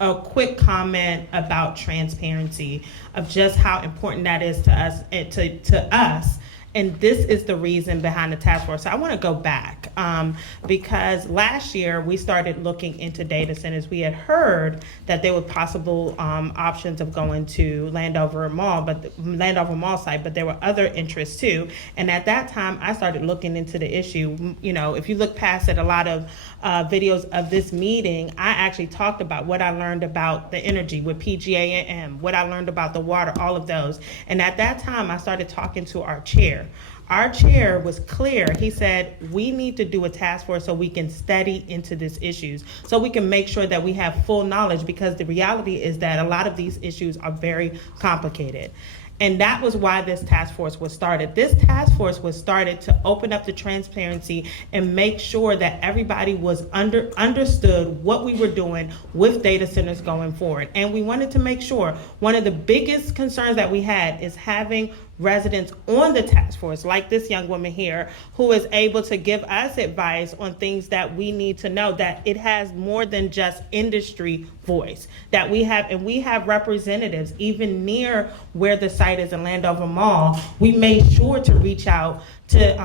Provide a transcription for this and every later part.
a quick comment about transparency, of just how important that is to us, to us. And this is the reason behind the task force. So I want to go back because last year we started looking into data centers. We had heard that there were possible options of going to Landover Mall, but Landover Mall site, but there were other interests too. And at that time, I started looking into the issue. You know, if you look past at a lot of videos of this meeting, I actually talked about what I learned about the energy with PGA&M, what I learned about the water, all of those. And at that time, I started talking to our chair. Our chair was clear. He said, we need to do a task force so we can study into these issues, so we can make sure that we have full knowledge, because the reality is that a lot of these issues are very complicated. And that was why this task force was started. This task force was started to open up the transparency and make sure that everybody was understood what we were doing with data centers going forward. And we wanted to make sure, one of the biggest concerns that we had is having residents on the task force, like this young woman here, who is able to give us advice on things that we need to know, that it has more than just industry voice, that we have, and we have representatives even near where the site is in Landover Mall. We made sure to reach out to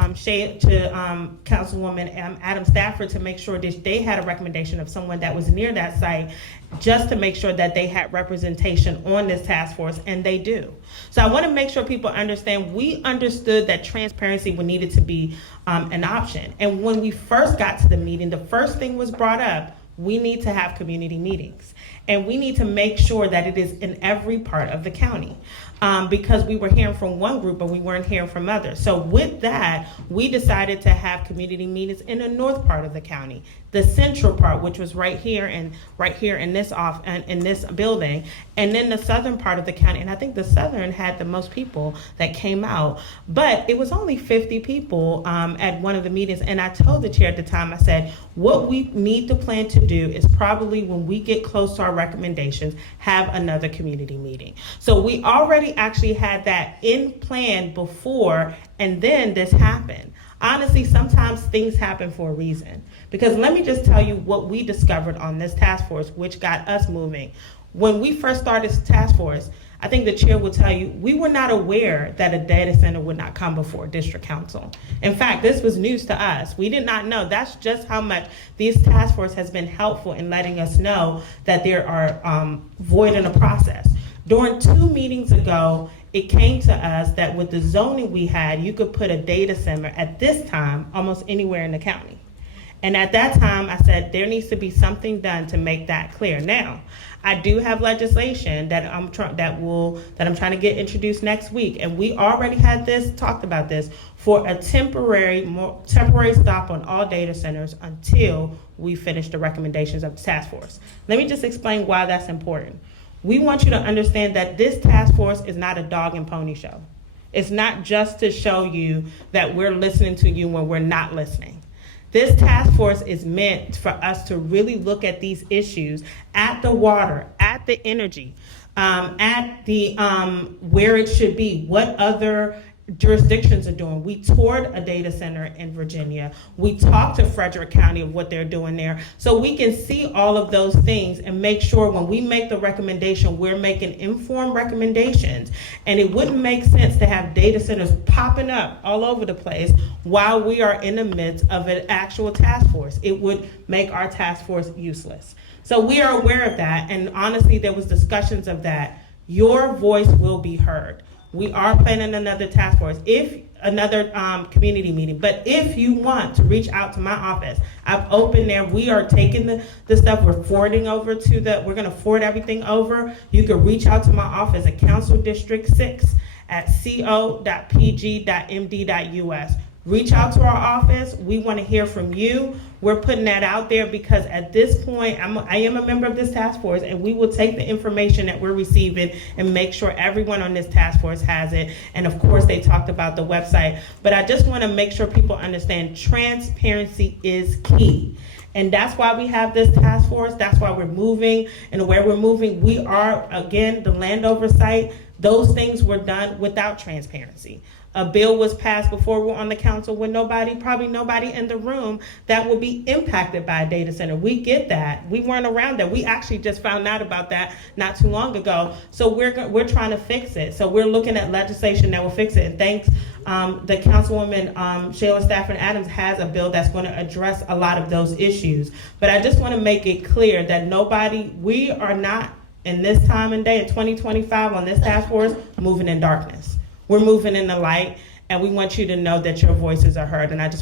Councilwoman Adam Stafford to make sure that they had a recommendation of someone that was near that site, just to make sure that they had representation on this task force, and they do. So I want to make sure people understand, we understood that transparency needed to be an option. And when we first got to the meeting, the first thing was brought up, we need to have community meetings. And we need to make sure that it is in every part of the county. Because we were hearing from one group, but we weren't hearing from others. So with that, we decided to have community meetings in the north part of the county, the central part, which was right here in this building, and then the southern part of the county. And I think the southern had the most people that came out, but it was only 50 people at one of the meetings. And I told the chair at the time, I said, what we need to plan to do is probably when we get close to our recommendations, have another community meeting. So we already actually had that in plan before, and then this happened. Honestly, sometimes things happen for a reason, because let me just tell you what we discovered on this task force, which got us moving. When we first started this task force, I think the chair will tell you, we were not aware that a data center would not come before district council. In fact, this was news to us. We did not know. That's just how much this task force has been helpful in letting us know that there are void in the process. During 2 meetings ago, it came to us that with the zoning we had, you could put a data center at this time almost anywhere in the county. And at that time, I said there needs to be something done to make that clear. Now, I do have legislation that I'm trying to get introduced next week, and we already had talked about this, for a temporary stop on all data centers until we finish the recommendations of the task force. Let me just explain why that's important. We want you to understand that this task force is not a dog and pony show. It's not just to show you that we're listening to you when we're not listening. This task force is meant for us to really look at these issues, at the water, at the energy, at the where it should be, what other jurisdictions are doing. We toured a data center in Virginia. We talked to Frederick County of what they're doing there. So we can see all of those things and make sure when we make the recommendation, we're making informed recommendations. And it wouldn't make sense to have data centers popping up all over the place while we are in the midst of an actual task force. It would make our task force useless. So we are aware of that. And honestly, there was discussions of that. Your voice will be heard. We are planning another task force, another community meeting. But if you want to reach out to my office, I've opened there. We are taking the stuff, we're forwarding over we're gonna forward everything over. You can reach out to my office at Council District 6 at co.pg.md.us. Reach out to our office. We want to hear from you. We're putting that out there because at this point, I am a member of this task force, and we will take the information that we're receiving and make sure everyone on this task force has it. And of course, they talked about the website. But I just want to make sure people understand transparency is key. And that's why we have this task force. That's why we're moving and where we're moving. We are, again, the Landover site. Those things were done without transparency. A bill was passed before we're on the council with probably nobody in the room that will be impacted by a data center. We get that. We weren't around that. We actually just found out about that not too long ago. So we're trying to fix it. So we're looking at legislation that will fix it. And thanks, the Councilwoman Sheila Stafford Adams has a bill that's going to address a lot of those issues. But I just want to make it clear that we are not in this time and day in 2025 on this task force moving in darkness. We're moving in the light, and we want you to know that your voices are heard. And I just